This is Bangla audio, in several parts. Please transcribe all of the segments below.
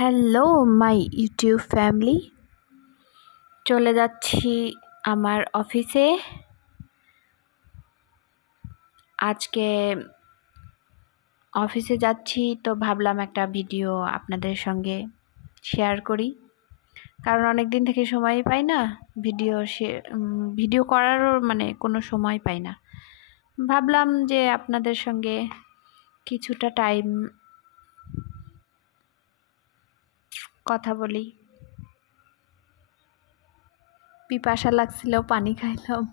হ্যালো মাই ইউটিউব ফ্যামিলি, চলে যাচ্ছি আমার অফিসে। আজকে অফিসে যাচ্ছি তো ভাবলাম একটা ভিডিও আপনাদের সঙ্গে শেয়ার করি, কারণ অনেক দিন থেকে সময় পাই না, ভিডিও করারও কোনো সময় পাই না। ভাবলাম যে আপনাদের সঙ্গে কিছুটা টাইম কথা বলি। পিপাসা লাগছিল, পানি খাইলাম।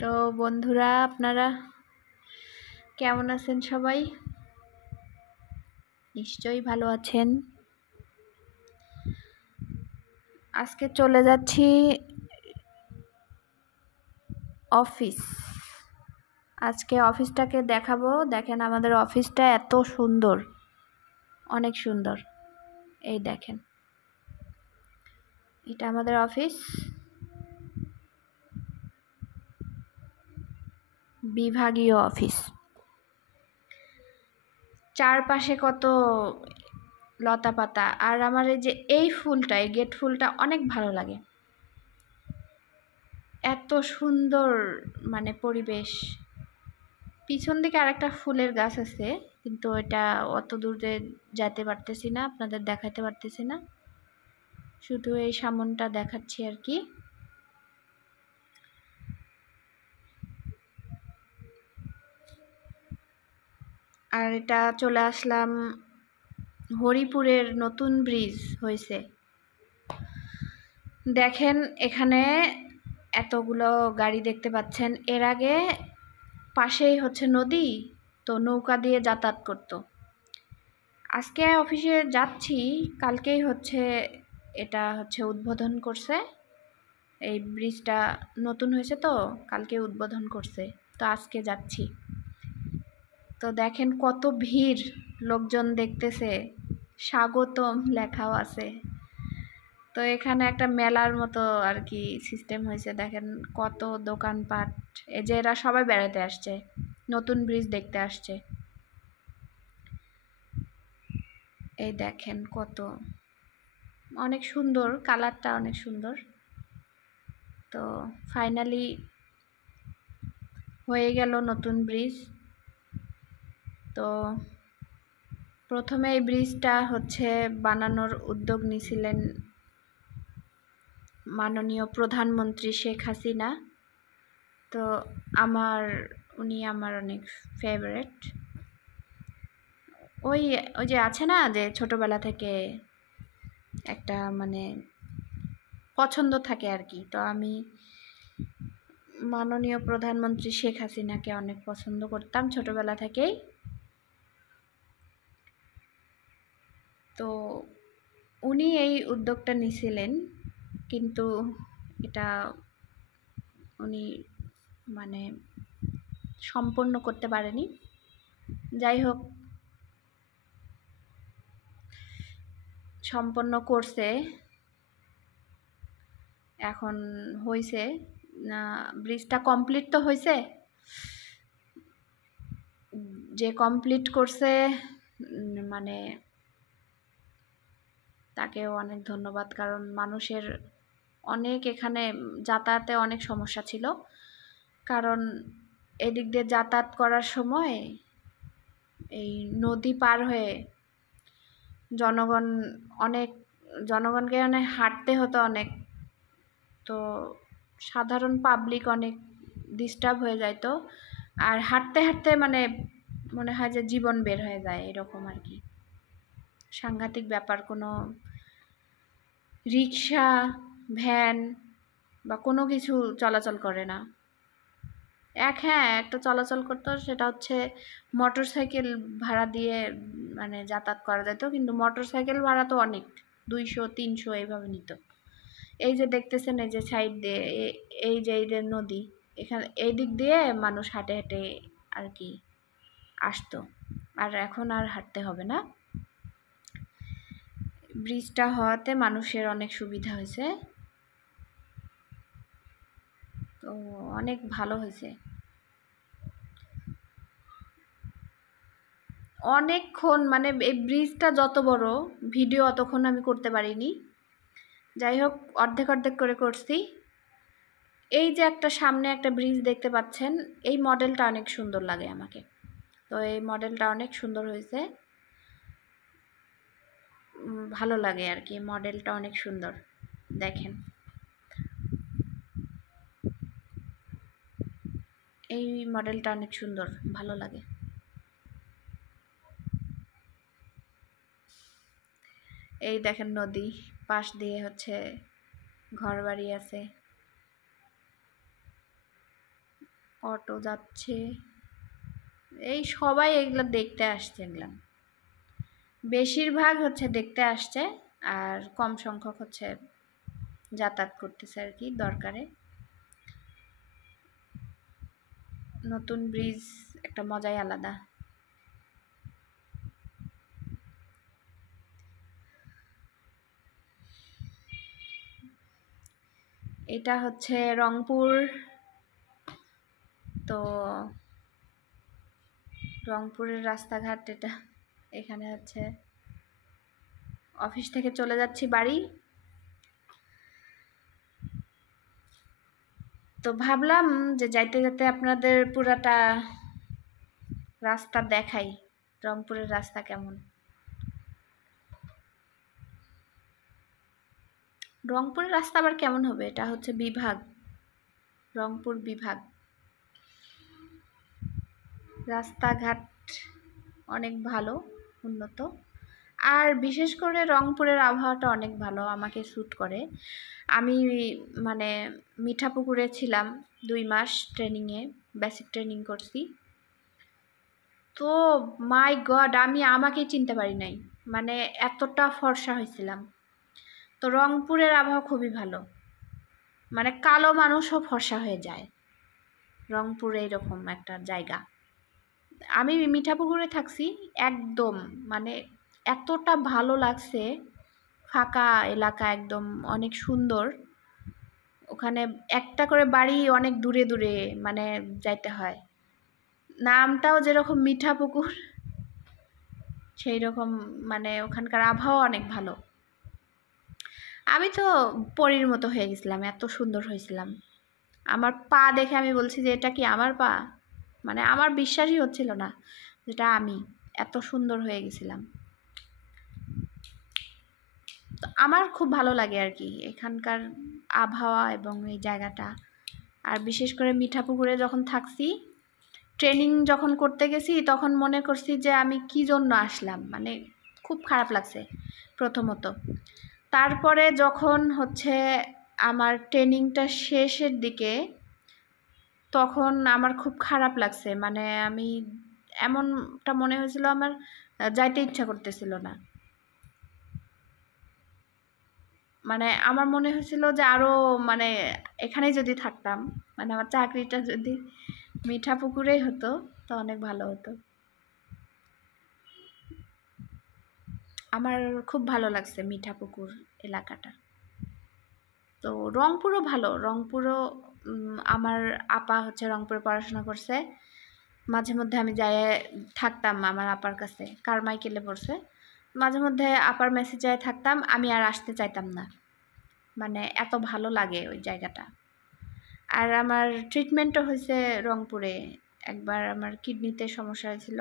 তো বন্ধুরা, আপনারা কেমন আছেন? সবাই নিশ্চয়ই ভালো আছেন। আজকে চলে যাচ্ছি অফিস। আজকে অফিসটাকে দেখাবো। দেখেন, আমাদের অফিসটা এত সুন্দর, অনেক সুন্দর। এই দেখেন, এটা আমাদের অফিস, বিভাগীয় অফিস। চারপাশে কত লতা পাতা, আর আমার এই যে এই ফুলটা, এই গেট ফুলটা অনেক ভালো লাগে। এত সুন্দর পরিবেশ। পিছন দিকে আরেকটা ফুলের গাছ আছে, কিন্তু এটা অত দূরে যেতে পারতেছি না, আপনাদের দেখাতে পারতেছি না, শুধু এই সামনটা দেখাচ্ছি আর কি। আর এটা চলে আসলাম হরিপুরের নতুন ব্রিজ হয়েছে। দেখেন, এখানে এতগুলো গাড়ি দেখতে পাচ্ছেন। এর আগে পাশেই হচ্ছে নদী, তো নৌকা দিয়ে যাতায়াত করতো। আজকে অফিসে যাচ্ছি, কালকেই এটা উদ্বোধন করছে। এই ব্রিজটা নতুন হয়েছে, তো কালকে উদ্বোধন করছে, তো আজকে যাচ্ছি। তো দেখেন কত ভিড়, লোকজন দেখতেছে, স্বাগতম লেখাও আছে। তো এখানে একটা মেলার মতো আর কি সিস্টেম হয়েছে। দেখেন কত দোকানপাট, এই যে এরা সবাই বেড়াতে আসছে, নতুন ব্রিজ দেখতে আসছে। এই দেখেন কত অনেক সুন্দর, কালারটা অনেক সুন্দর। তো ফাইনালি হয়ে গেল নতুন ব্রিজ। তো প্রথমে এই ব্রিজটা বানানোর উদ্যোগ নিয়েছিলেন মাননীয় প্রধানমন্ত্রী শেখ হাসিনা। তো উনি আমার অনেক ফেভারিট। ওই যে আছে না, যে ছোটবেলা থেকে একটা পছন্দ থাকে আর কি। তো আমি মাননীয় প্রধানমন্ত্রী শেখ হাসিনাকে অনেক পছন্দ করতাম ছোটবেলা থেকেই। তো উনি এই উদ্যোগটা নিয়েছিলেন, কিন্তু এটা উনি সম্পন্ন করতে পারেনি। যাই হোক, সম্পন্ন করছে, এখন হয়েছে। ব্রিজটা কমপ্লিট তো হয়েছে। যে কমপ্লিট করছে তাকেও অনেক ধন্যবাদ, কারণ মানুষের অনেক এখানে যাতায়াতে অনেক সমস্যা ছিল। কারণ এদিক দিয়ে যাতায়াত করার সময় এই নদী পার হয়ে জনগণকে হাঁটতে হতো অনেক। তো সাধারণ পাবলিক অনেক ডিস্টার্ব হয়ে যায়। তো আর হাঁটতে হাঁটতে মনে হয় যে জীবন বের হয়ে যায়, এরকম আর কি। সাংঘাতিক ব্যাপার। কোনো রিক্সা, ভ্যান বা কোনো কিছু চলাচল করে না। একটা চলাচল করতো, সেটা মোটর সাইকেল ভাড়া দিয়ে যাতায়াত করা যেত, কিন্তু মোটর সাইকেল ভাড়া তো অনেক, 200-300 এইভাবে নিত। এই যে দেখতেছেন, এই যে সাইড দিয়ে এই যে নদী, এখানে এই দিক দিয়ে মানুষ হাঁটে হেঁটে আর কি আসতো, আর এখন আর হাঁটতে হবে না। ব্রিজটা হওয়াতে মানুষের অনেক সুবিধা হয়েছে, তো অনেক ভালো হয়েছে। অনেকক্ষণ, মানে এই ব্রিজটা যত বড়, ভিডিও অতক্ষণ আমি করতে পারিনি। যাই হোক, অর্ধেক অর্ধেক করে করছি। এই যে একটা সামনে একটা ব্রিজ দেখতে পাচ্ছেন, এই মডেলটা অনেক সুন্দর লাগে আমাকে। তো এই মডেলটা অনেক সুন্দর হয়েছে, ভালো লাগে আর কি। মডেলটা অনেক সুন্দর, দেখেন এই মডেলটা অনেক সুন্দর, ভালো লাগে। এই দেখেন নদী, পাশ দিয়ে হচ্ছে ঘর বাড়ি আছে, অটো যাচ্ছে। এই সবাই এগুলো দেখতে আসছে, এগুলো বেশিরভাগ হচ্ছে দেখতে আসছে, আর কম সংখ্যক হচ্ছে যাতায়াত করতেছে আর কি দরকারে। নতুন ব্রিজ একটা মজাই আলাদা। এটা হচ্ছে রংপুর। তো রংপুরের রাস্তাঘাট এটা। এখানে হচ্ছে অফিস থেকে চলে যাচ্ছি বাড়ি। তো ভাবলাম যে যাইতে যেতে আপনাদের পুরাটা রাস্তা দেখাই, রংপুরের রাস্তা কেমন। রংপুরের রাস্তা আবার কেমন হবে, এটা হচ্ছে বিভাগ, রংপুর বিভাগ। রাস্তাঘাট অনেক ভালো, উন্নত। আর বিশেষ করে রংপুরের আবহাওয়াটা অনেক ভালো, আমাকে স্যুট করে। আমি মানে মিঠাপুকুরে ছিলাম 2 মাস ট্রেনিংয়ে, বেসিক ট্রেনিং করছি। তো মাই গড, আমি আমাকেই চিনতে পারি নাই, মানে এতটা ফর্সা হয়েছিলাম। তো রংপুরের আবহাওয়া খুবই ভালো, মানে কালো মানুষও ফর্সা হয়ে যায়। রংপুর এইরকম একটা জায়গা। আমি মিঠাপুকুরে থাকছি, একদম মানে এতটা ভালো লাগছে, ফাঁকা এলাকা একদম, অনেক সুন্দর। ওখানে একটা করে বাড়ি অনেক দূরে দূরে মানে যাইতে হয়। নামটাও যেরকম মিঠাপুকুর, সেই রকম মানে ওখানকার আবহাওয়া অনেক ভালো। আমি তো পরীর মতো হয়ে গেছিলাম, এত সুন্দর হয়েছিলাম। আমার পা দেখে আমি বলছি যে এটা কি আমার পা, মানে আমার বিশ্বাসই হচ্ছিল না যেটা আমি, এত সুন্দর হয়ে গেছিলাম। তো আমার খুব ভালো লাগে আর কি এখানকার আবহাওয়া এবং এই জায়গাটা। আর বিশেষ করে মিঠাপুকুরে যখন থাকছি, ট্রেনিং যখন করতে গেছি, তখন মনে করছি যে আমি কি জন্য আসলাম, মানে খুব খারাপ লাগছে প্রথমত। তারপরে যখন হচ্ছে আমার ট্রেনিংটা শেষের দিকে, তখন আমার খুব খারাপ লাগছে, মানে আমি এমনটা মনে হয়েছিল আমার যাইতে ইচ্ছা করতেছিল না। মানে আমার মনে হয়েছিল যে আরও মানে এখানেই যদি থাকতাম, মানে আমার চাকরিটা যদি মিঠাপুকুরেই হতো তো অনেক ভালো হতো। আমার খুব ভালো লাগছে মিঠাপুকুর এলাকাটা। তো রংপুরও ভালো, রংপুরও আমার আপা হচ্ছে রংপুরে পড়াশোনা করছে। মাঝে মধ্যে আমি যাই থাকতাম আমার আপার কাছে, কারমাইকেলে পড়ছে। মাঝে মধ্যে আপার মেসে যাই থাকতাম, আমি আর আসতে চাইতাম না, মানে এত ভালো লাগে ওই জায়গাটা। আর আমার ট্রিটমেন্টও হয়েছে রংপুরে। একবার আমার কিডনিতে সমস্যা হয়েছিল,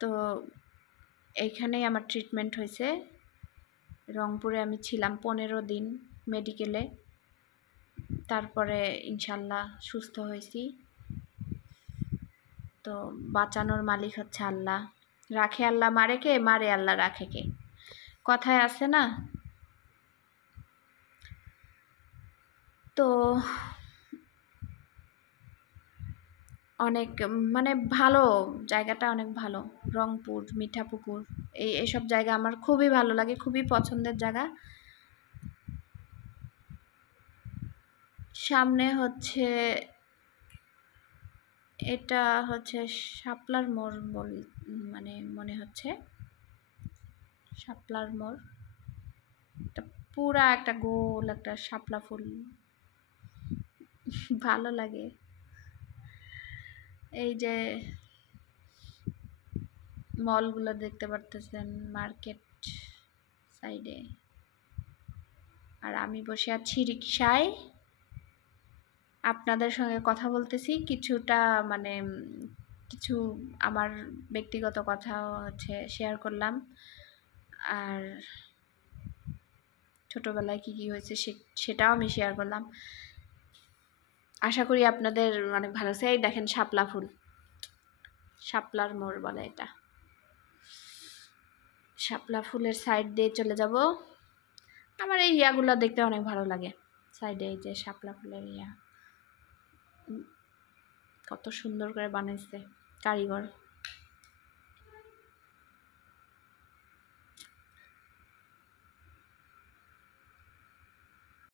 তো এইখানেই আমার ট্রিটমেন্ট হয়েছে। রংপুরে আমি ছিলাম 15 দিন মেডিকেলে, তারপরে ইনশাল্লাহ সুস্থ হয়েছি। তো বাঁচানোর মালিক হচ্ছে আল্লাহ, রাখে আল্লাহ মারে কে, মারে আল্লাহ রাখে কে, কথায় আছে না। তো অনেক মানে ভালো, জায়গাটা অনেক ভালো। রংপুর, মিঠাপুকুর, এইসব জায়গা আমার খুবই ভালো লাগে, খুবই পছন্দের জায়গা। সামনে হচ্ছে, এটা হচ্ছে শাপলার মোড় মানে মনে হচ্ছে শাপলার মোড়। এটা পুরা একটা গোল একটা শাপলা ফুল, ভালো লাগে। এই যে মলগুলো দেখতে পারতেছেন, মার্কেট সাইডে। আর আমি বসে আছি রিকশায়, আপনাদের সঙ্গে কথা বলতেছি। কিছুটা মানে কিছু আমার ব্যক্তিগত কথাও হচ্ছে শেয়ার করলাম, আর ছোটবেলায় কি কি হয়েছে সেটাও আমি শেয়ার করলাম। আশা করি আপনাদের অনেক ভালো লাগছে। এই দেখেন শাপলা ফুল, শাপলার মোড় বলে এটা। শাপলা ফুলের সাইড দিয়ে চলে যাব। আমার এই ইয়াগুলো দেখতে অনেক ভালো লাগে। সাইডে এই যে শাপলা ফুলের ইয়া, কত সুন্দর করে বানাইছে কারিগর।